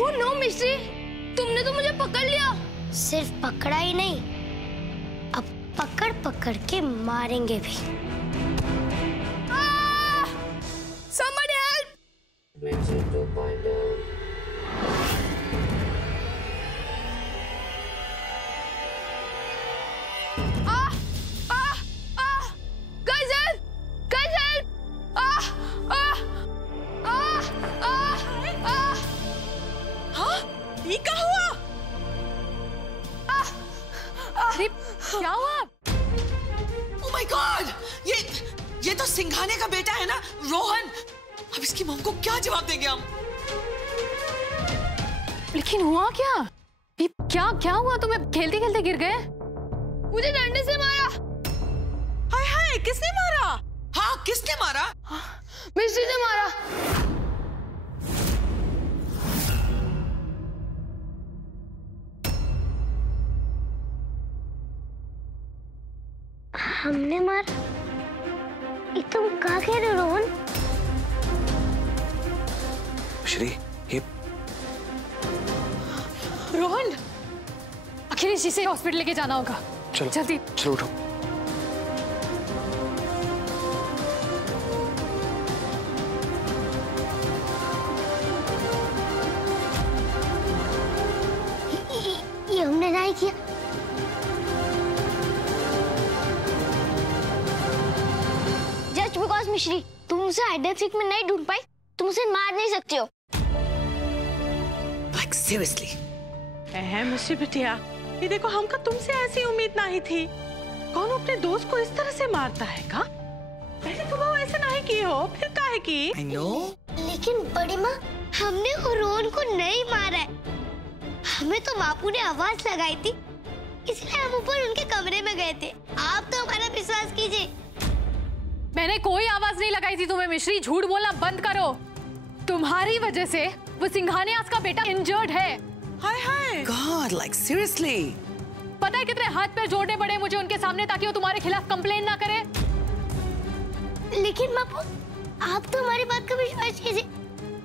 Oh no मिश्री, तुमने तो मुझे पकड़ लिया। सिर्फ पकड़ा ही नहीं, अब पकड़ पकड़ के मारेंगे भी। Somebody help! Guys help! Guys help! हाँ? ये क्या हुआ? अरे क्या हुआ? Oh my God! ये तो सिंघाने का बेटा है ना, रोहन। अब इसकी मॉम को क्या जवाब देंगे हम? लेकिन हुआ क्या? ये क्या हुआ? तुम्हें खेलते खेलते गिर गए? मुझे डंडे से मारा। हाय हाय, किसने मारा? हाँ, किसने मारा? मिश्री ने मारा। हमने मारा? ये तुम कहाँ कह रहे हो रोहन? श्री, ये रोहन, अखिलेश जी से हॉस्पिटल लेके जाना होगा। चलो जल्दी चलो उठो। ये हमने नहीं किया। जस्ट बिकॉज मिश्री तुम उसे हाइड सीट में नहीं ढूंढ पाई, तुम उसे मार नहीं सकते हो। Like seriously? मिश्री बिटिया, ये देखो, हमका तुमसे ऐसी उम्मीद नहीं थी। कौन अपने दोस्त को इस तरह से मारता है का? पहले तो वो ऐसे नहीं की हो, फिर काहे की? I know. लेकिन बड़ी माँ, हमने रोहन को नहीं मारा है। हमें तो बापू ने आवाज लगाई थी, इसलिए हम ऊपर उनके कमरे में गए थे। आप तो हमारा विश्वास कीजिए। मैंने कोई आवाज नहीं लगाई थी तुम्हें। मिश्री, झूठ बोलना बंद करो। तुम्हारी वजह से वो सिंघानिया का बेटा इंजर्ड है। हाय हाय। God, like seriously? पता है कितने हाथ पैर जोड़ने पड़े मुझे उनके सामने ताकि वो तुम्हारे खिलाफ कंप्लेन ना करे। लेकिन बापू, आप तो हमारी बात का विश्वास कीजिए,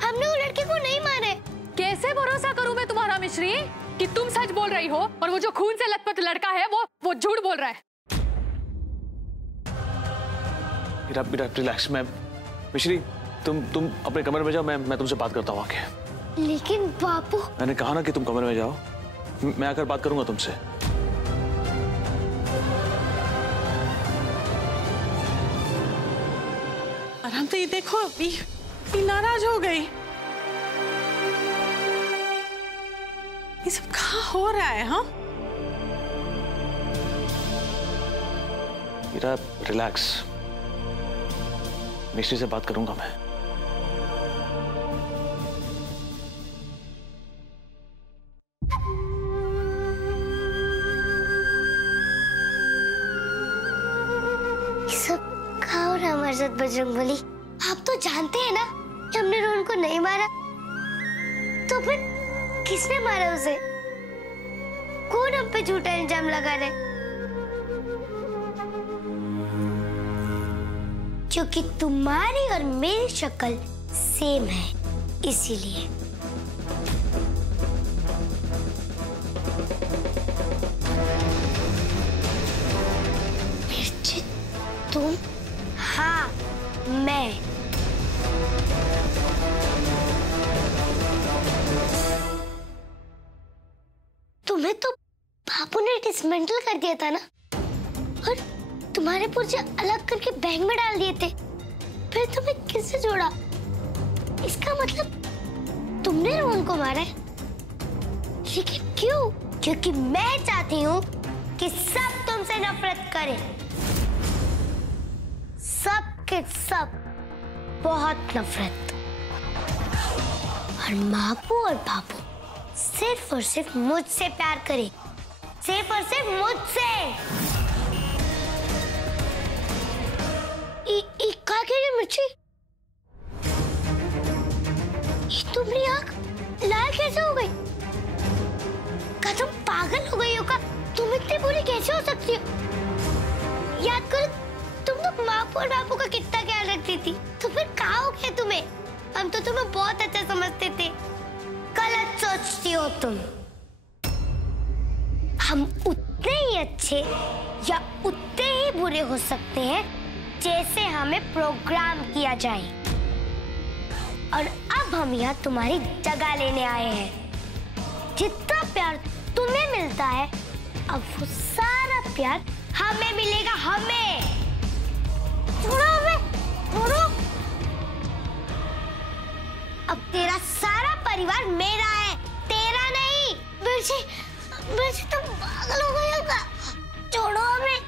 हमने वो लड़के को नहीं मारा है। कैसे भरोसा करूं मैं तुम्हारा मिश्री कि तुम सच बोल रही हो और वो जो खून से लथपथ लड़का है वो झूठ बोल रहा है। रिलैक्स। मैं मिश्री, तुम अपने कमरे में जाओ, मैं तुमसे बात करता हूँ आके। लेकिन बापू, मैंने कहा ना कि तुम कमरे में जाओ, मैं आकर बात करूंगा तुमसे। और हम तो ये देखो, ये नाराज हो गई। ये सब कहाँ हो रहा है? हाँ, रिलैक्स। मिश्री से बात करूंगा मैं। हमारे साथ बजरंगबली, आप तो जानते हैं ना कि हमने रोहन को नहीं मारा, तो फिर किसने मारा उसे? कौन हम पे झूठा इल्जाम लगा रहे? क्योंकि तुम्हारी और मेरी शक्ल सेम है, इसीलिए। मिर्ची, तुम? हाँ, मैं। तुम्हें तो बापू ने डिसमेंटल कर दिया था ना, और तुम्हारे पुर्जे अलग करके बैग में डाल दिए थे। फिर तुम्हें किससे जोड़ा? इसका मतलब तुमने रोहन को मारा है। लेकिन क्यों? क्योंकि मैं चाहती हूँ कि सब तुमसे नफरत करें। सब के सब बहुत नफरत। और मापू और बापू सिर्फ और सिर्फ मुझसे प्यार करें, सिर्फ और सिर्फ मुझसे। क्या कह रही मुझे? तुम्हारी आँख लाल कैसे हो गई? क्या तुम पागल हो गई हो? का तुम इतनी बुरी कैसे हो सकती हो? याद करो, तुम तो माँ और बापू का कितना ख्याल रखती थी, तो फिर कहाँ हो गया तुम्हें? हम तो तुम्हें बहुत अच्छा समझते थे। गलत सोचती हो तुम। हम उतने ही अच्छे या उतने ही बुरे हो सकते हैं जैसे हमें प्रोग्राम किया जाए। और अब हम यहाँ तुम्हारी जगह लेने आए हैं। जितना प्यार तुम्हें मिलता है, अब वो सारा प्यार हमें मिलेगा। हमें छोड़ो, हमें छोड़ो। अब तेरा सारा परिवार मेरा है, तेरा नहीं। मिर्ची, मिर्ची तुम पागल हो गई हो क्या? छोड़ो हमें,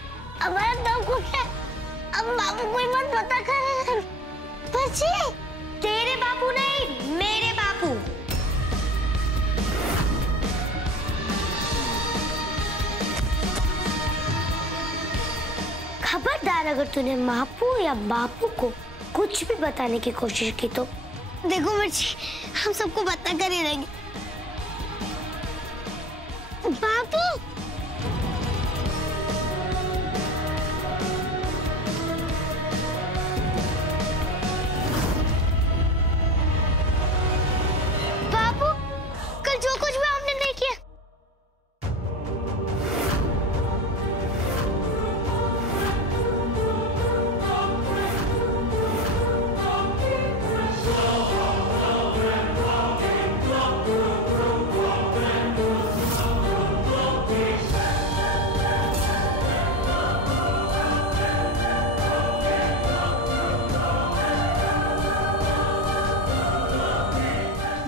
हमारा दम घुट है। अब बाबू कोई मत पता कर। मिर्ची, तेरे बापू नहीं, मेरे बापू। खबरदार अगर तूने मापू या बापू को कुछ भी बताने की कोशिश की तो देखो मिर्ची, हम सबको बता कर ही रहेंगे। बापू, बापू, कल जो कुछ भी हमने नहीं किया।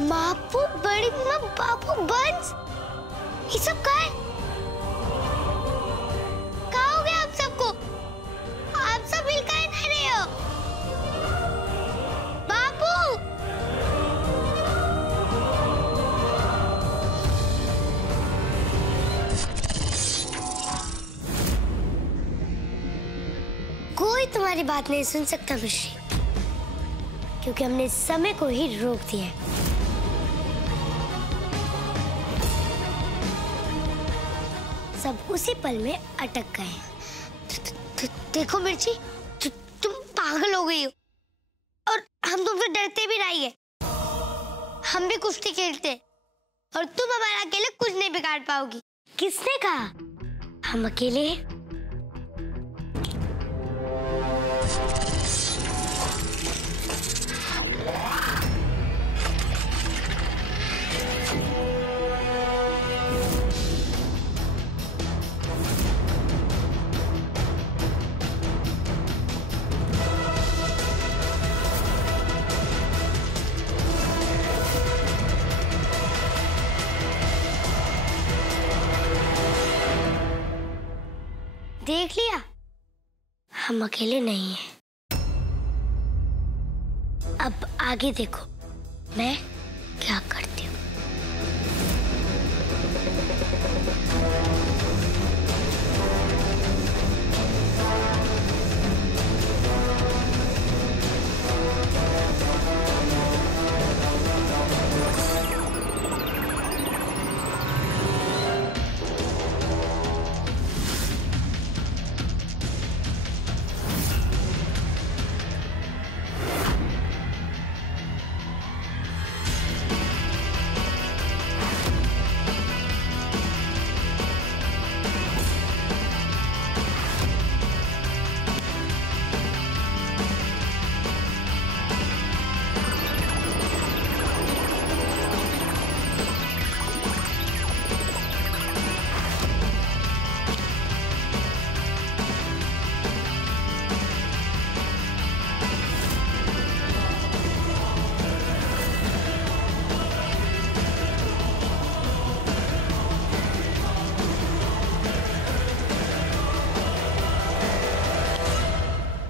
बापू, बड़ी मम्मा, बापू, बंस, ये सब कहाँ है? कहाँ हो गया आप सबको? आप सब मिल काहे नहीं रहे हो? बापू, कोई तुम्हारी बात नहीं सुन सकता मिश्री, क्योंकि हमने समय को ही रोक दिया है। सब उसी पल में अटक गए। देखो मिर्ची, तुम पागल हो गई हो और हम तुमसे डरते भी नहीं है। हम भी कुश्ती खेलते और तुम हमारा अकेले कुछ नहीं बिगाड़ पाओगी। किसने कहा हम अकेले हैं? देख लिया, हम अकेले नहीं हैं। अब आगे देखो मैं क्या करती हूँ।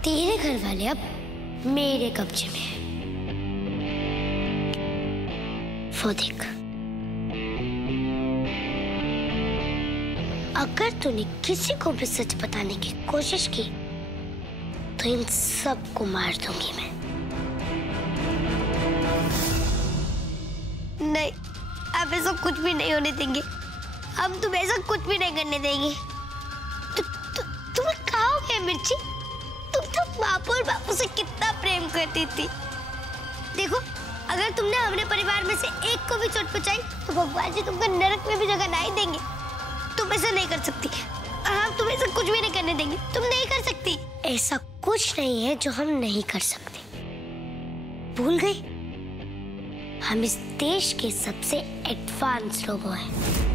तेरे घर वाले अब मेरे कब्जे में हैं। वो देख, अगर तूने किसी को भी सच बताने की कोशिश की तो इन सबको मार दूंगी मैं। नहीं, अब ऐसा कुछ भी नहीं होने देंगे। हम तुम्हें ऐसा कुछ भी नहीं करने देंगे। तुम्हें कहा हो गया मिर्ची? तुम तो बापू और बापू से कितना प्रेम करती थी। देखो, अगर तुमने हमारे परिवार में से एक को भी चोट पहुंचाई तो भगवान जी तुमको नरक में भी जगह नहीं देंगे। तुम ऐसा नहीं कर सकती। हम तुम्हें ऐसा कुछ भी नहीं करने देंगे। तुम नहीं कर सकती। ऐसा कुछ नहीं है जो हम नहीं कर सकते। भूल गई? हम इस देश के सबसे एडवांस लोग हैं।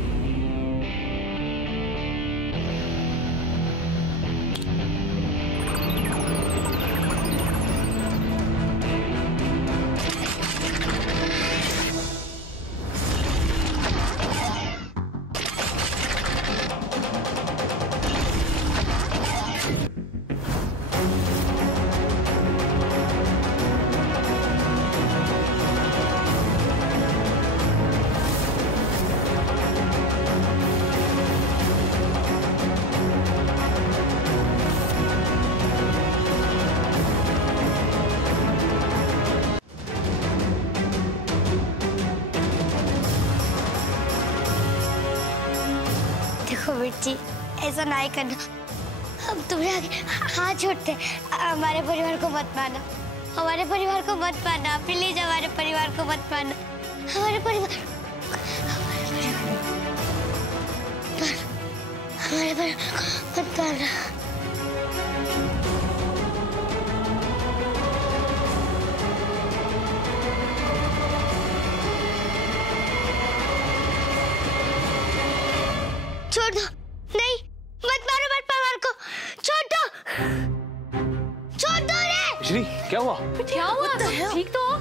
मिर्ची, ऐसा नहीं करना। अब तुम्हें आगे हाथ छोड़ते। हमारे परिवार को मत मारना। हमारे परिवार को मत मारना। प्लीज हमारे परिवार को मत मारना। हमारे परिवार को मत मारना। छोड़ दो। नहीं, मत मारो हमारे परिवार को। छोड़ दो। छोड़ दो रे। मिश्री, क्या हुआ? क्या हुआ? ठीक तो हो?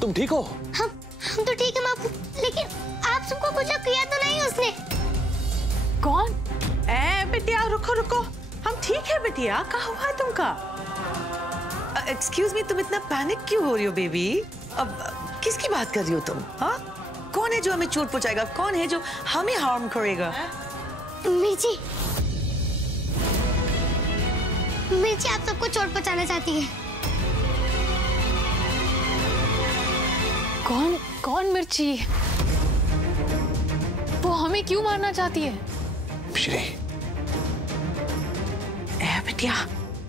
तुम ठीक हो? हम तो ठीक है मापू, लेकिन आप सबको कुछ किया तो नहीं उसने? कौन? बिटिया रुको। हम ठीक है बिटिया। क्या हुआ है तुमका? एक्सक्यूज मी, तुम इतना पैनिक क्यों हो रही हो बेबी? अब किसकी बात कर रही हो तुम? हाँ, कौन है जो हमें चोट पहुंचाएगा? कौन है जो हमें हार्म करेगा? मिर्ची आप सबको चोट पहुंचाना चाहती है। कौन मिर्ची? वो हमें क्यों मारना चाहती है? मिश्री, बिटिया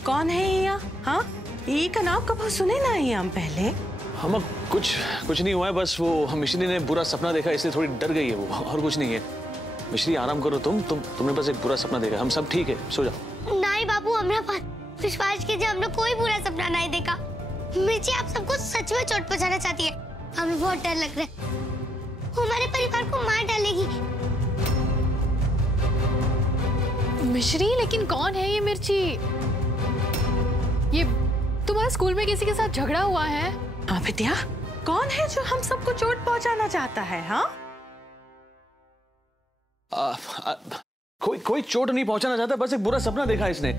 कौन है ये? हाँ, ये का नाम कभी सुने ना है हम पहले। हम कुछ नहीं हुआ है, बस वो हम मिश्री ने बुरा सपना देखा इसलिए थोड़ी डर गई है वो, और कुछ नहीं है। मिश्री आराम करो। तुमने बस एक बुरा सपना देखा। हम सब ठीक है, सो जाओ। नहीं बाबू, हमारा बात विश्वास कीजिए, हमने कोई बुरा सपना नहीं देखा। मिर्ची आप सबको सच में चोट पहुंचाना चाहती है। हमें बहुत डर लग रहा है, वो हमारे परिवार को मार डालेगी। मिश्री, लेकिन कौन है ये मिर्ची? ये तुम्हारे स्कूल में किसी के साथ झगड़ा हुआ है? हाँ बिटिया, कौन है जो हम सबको चोट पहुंचाना चाहता है? हाँ, कोई चोट नहीं पहुंचाना चाहता, बस एक बुरा सपना देखा इसने।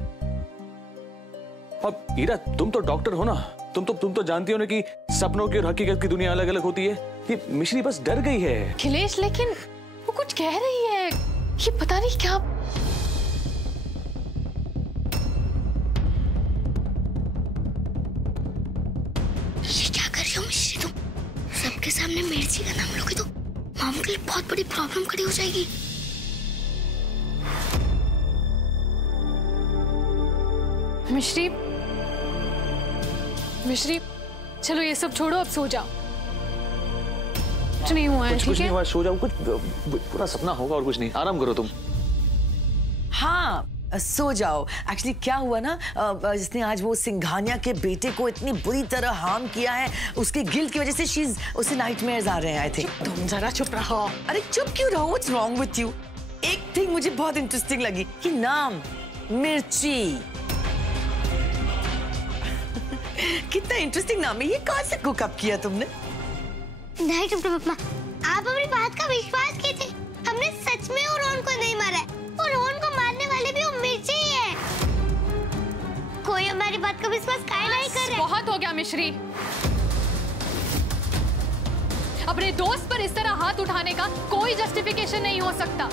अब हीरा, तुम तो डॉक्टर हो ना, तुम तो जानती हो ना कि सपनों की और हकीकत की दुनिया अलग अलग होती है। ये मिश्री बस डर गई है। खिलेश, लेकिन वो कुछ कह रही है, ये पता नहीं क्या। ये क्या कर रही हो मिश्री तुम? सबके सामने मिर्ची का नाम लोगे तो मामू के लिए बहुत बड़ी प्रॉब्लम खड़ी हो जाएगी। मिश्री, चलो ये सब छोड़ो, अब सो जाओ। कुछ नहीं हुआ है, कुछ नहीं हुआ, सो जाओ। कुछ पूरा सपना होगा और कुछ नहीं। आराम करो तुम। हाँ, सो जाओ। एक्चुअली क्या हुआ ना, जिसने आज वो सिंघानिया के बेटे को इतनी बुरी तरह हार्म किया है, उसके गिल्ट की वजह से उसे नाइटमेयर्स आ रहे हैं। आई थिंक तुम जरा चुप रहो। अरे चुप क्यों रहो? What's wrong with you? एक थिंग मुझे बहुत इंटरेस्टिंग लगी कि नाम मिर्ची। कितना इंटरेस्टिंग नाम है ये। कहाँ से कुकअप किया तुमने? नहीं डॉक्टर पप्पा, आप हमारी बात का विश्वास कीजिए। हमने सच में रोहन को नहीं मारा है, और रोहन को मारने वाले भी वो मिर्ची ही है। कोई हमारी बात का विश्वास काहे नहीं कर रहा है। बहुत हो गया मिश्री। अपने दोस्त पर इस तरह हाथ उठाने का कोई जस्टिफिकेशन नहीं हो सकता।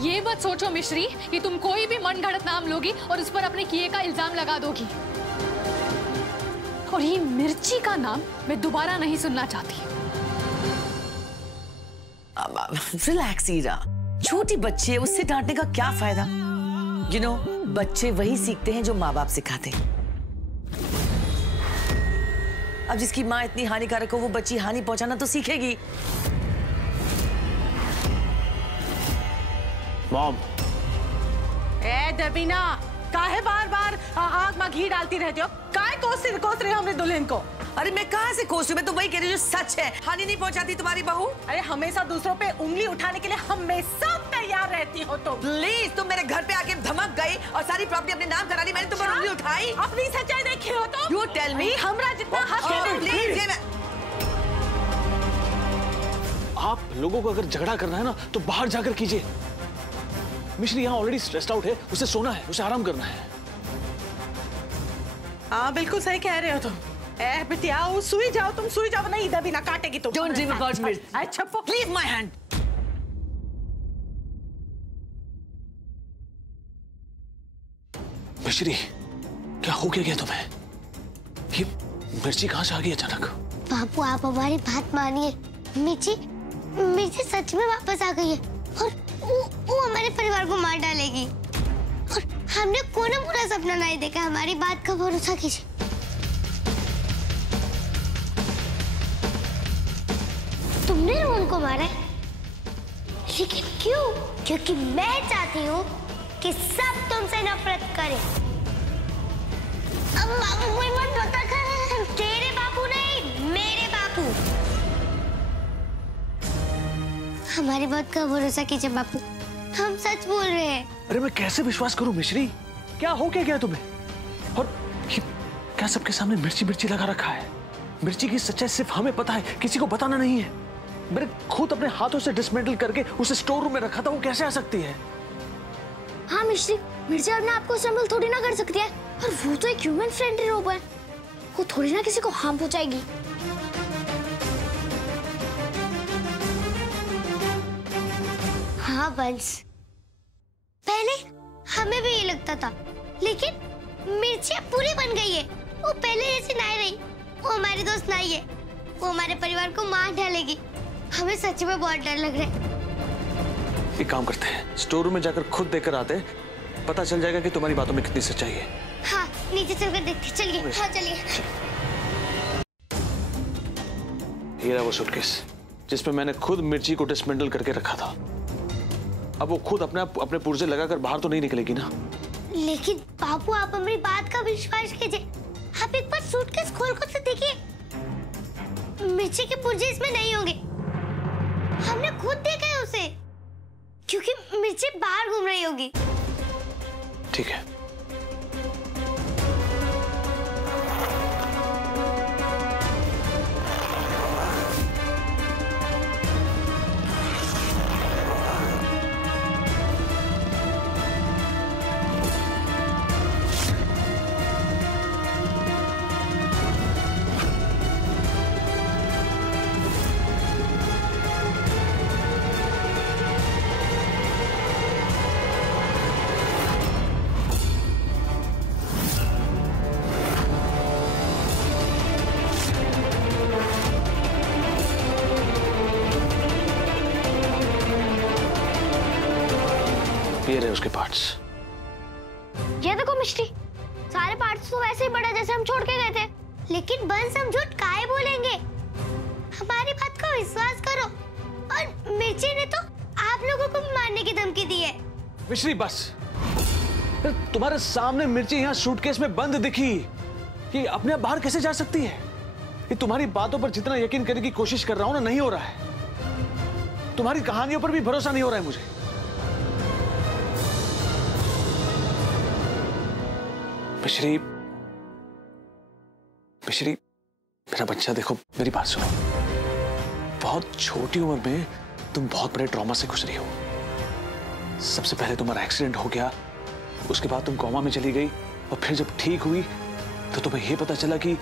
ये मत सोचो मिश्री कि तुम कोई भी मनगढ़ंत नाम लोगी और उस पर अपने किए का इल्जाम लगा दोगी। और ये मिर्ची का नाम मैं दोबारा नहीं सुनना चाहती। रिलैक्स हीरा, छोटी बच्ची है, उससे डांटने का क्या फायदा? यू नो, बच्चे वही सीखते हैं जो माँ बाप सिखाते हैं। अब जिसकी माँ इतनी हानिकारक हो वो बच्ची हानि पहुंचाना तो सीखेगी। मॉम। ए देवीना, काहे बार बार आग में घी डालती रहती हो? काहे कोस रहे हो हमने दुल्हन को? अरे मैं कहाँ से कोस रही हूँ, मैं तो वही कह रही हूँ जो सच है। हानि नहीं पहुंचाती तुम्हारी बहू। अरे हमेशा दूसरों पे उंगली उठाने के लिए हमेशा तैयार रहती हो तुम। प्लीज, तुम मेरे घर पे आके धमक गई और सारी प्रॉपर्टी अपने नाम करा ली। मैंने तुम पर उंगली उठाई? अपनी सच्चाई देखी हो तुम? You tell me। हमरा जितना हक है प्लीज। आप लोगों को अगर झगड़ा करना है ना तो बाहर जाकर कीजिए। मिश्री यहाँ ऑलरेडी स्ट्रेस्ड आउट है, उसे सोना है, उसे आराम करना है। हाँ बिल्कुल सही कह रहे हो तुम। ए बिटिया, सुई जाओ, तुम सुई जाओ, नहीं देवीना काटेगी तुम। Don't dream about me। अच्छा Leave my hand। मिश्री, क्या हो गया तुम्हें? ये मिर्ची कहाँ से आ गई अचानक? बापू आप हमारी बात मानिए, मिर्ची सच में वापस आ गई है और वो हमारे परिवार को मार डालेगी। और हमने कोई बुरा सपना नहीं देखा, हमारी बात का भरोसा कीजिए। तुमने रोहन को मारा है, लेकिन क्यों? क्योंकि मैं चाहती हूँ कि सब तुमसे नफरत करें। अब बापू कोई मत बता कर, तेरे बापू नहीं, मेरे बापू। हमारी बात का भरोसा कीजिए बापू, हम सच बोल रहे हैं। अरे मैं कैसे विश्वास करूं मिश्री? क्या हो क्या गया तुम्हें? और ये क्या सबके सामने मिर्ची मिर्ची लगा रखा है? मिर्ची की सच्चाई सिर्फ हमें पता है, किसी को बताना नहीं है। मैंने खुद अपने हाथों से डिसमेंटल करके उसे स्टोर रूम में रखा था, वो कैसे आ सकती है? हाँ मिर्ची अपने आप को असेंबल थोड़ी ना कर सकती है, और वो तो एक ह्यूमन फ्रेंडली रोबोट है, वो थोड़ी ना किसी को हार्म पहुंचाएगी। हाँ बंस, पहले हमें भी ये लगता था, लेकिन मिर्ची अब पूरी बन गई है। वो पहले जैसी नहीं रही, वो हमारी दोस्त नहीं है, वो हमारे परिवार को मार डालेगी। हमें सच में बहुत डर लग रहा है। एक काम करते हैं, स्टोर रूम में जाकर खुद देखकर आते हैं, पता चल जाएगा कि तुम्हारी बातों में कितनी सच्चाई है। हाँ नीचे चलकर देखते, चलिए। हाँ चलिए। ये रहा वो सूटकेस जिसमें मैंने खुद मिर्ची को डिसमेंटल करके रखा था। अब वो खुद अपने पुर्जे लगाकर बाहर तो नहीं निकलेगी ना। लेकिन बापू आप हमारी बात का विश्वास कीजिए, आप एक बार सूटकेस खोल कर तो देखिए, मिर्ची के पुर्जे इसमें नहीं होंगे। हमने खुद देखा है उसे, क्योंकि मिर्ची बाहर घूम रही होगी। ठीक है। ये रहे उसके पार्ट्स। ये देखो मिश्री, सारे पार्ट्स तो वैसे ही बड़ा जैसे हम छोड़ के गए थे, लेकिन बंस हम झूठ काहे बोलेंगे? हमारी बात का विश्वास करो। और मिर्ची ने तो आप लोगों को भी मारने की धमकी दी है। मिश्री बस, तुम्हारे सामने मिर्ची यहाँ सूटकेस में बंद दिखी, ये अपने आप बाहर कैसे जा सकती है? ये तुम्हारी बातों पर जितना यकीन करने की कोशिश कर रहा हूं ना, नहीं हो रहा है। तुम्हारी कहानियों पर भी भरोसा नहीं हो रहा है मुझे। मिश्री, मिश्री, मेरा बच्चा देखो, मेरी बात सुनो। बहुत छोटी उम्र में तुम बहुत बड़े ट्रॉमा से गुजरी हो। सबसे पहले तुम्हारा एक्सीडेंट हो गया, उसके बाद तुम कोमा में चली गई, और फिर जब ठीक हुई तो तुम्हें यह पता चला कि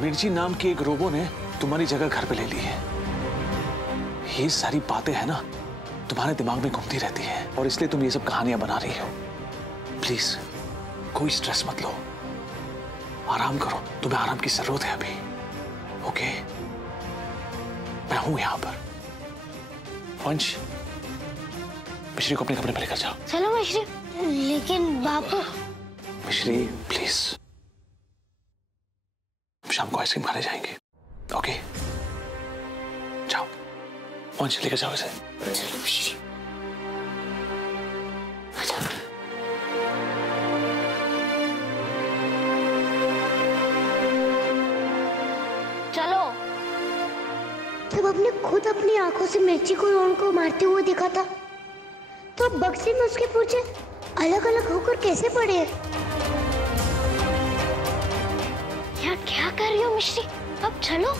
मिर्ची नाम की एक रोबो ने तुम्हारी जगह घर पे ले ली है। ये सारी बातें है ना, तुम्हारे दिमाग में घूमती रहती है, और इसलिए तुम ये सब कहानियां बना रही हो। प्लीज कोई स्ट्रेस मत लो, आराम करो, तुम्हें आराम की जरूरत है अभी। ओके, मैं हूं यहां पर। वंश, मिश्री को अपने कमरे में लेकर जाओ। चलो मिश्री। लेकिन बापू। मिश्री प्लीज, शाम को आइसक्रीम खाने जाएंगे। ओके जाओ, पहुंच लेकर जाओ इसे। चलो मिश्री, आजा। चलो। जब आपने खुद अपनी आंखों से मिर्ची को रोहन को मारते हुए देखा था, तो अब बक्से में उसके पुर्जे अलग अलग होकर कैसे पड़े? यार क्या कर रही हो मिश्री? अब चलो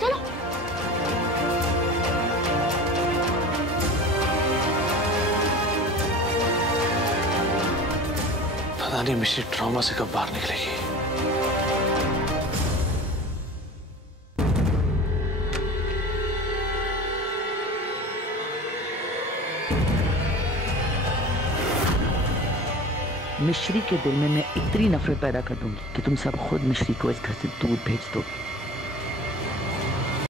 चलो। पता नहीं मिश्री ट्रॉमा से कब बाहर निकलेगी। मिश्री के दिल में मैं इतनी नफरत पैदा कर दूंगी कि तुम सब खुद मिश्री को इस घर से दूर भेज दोगे।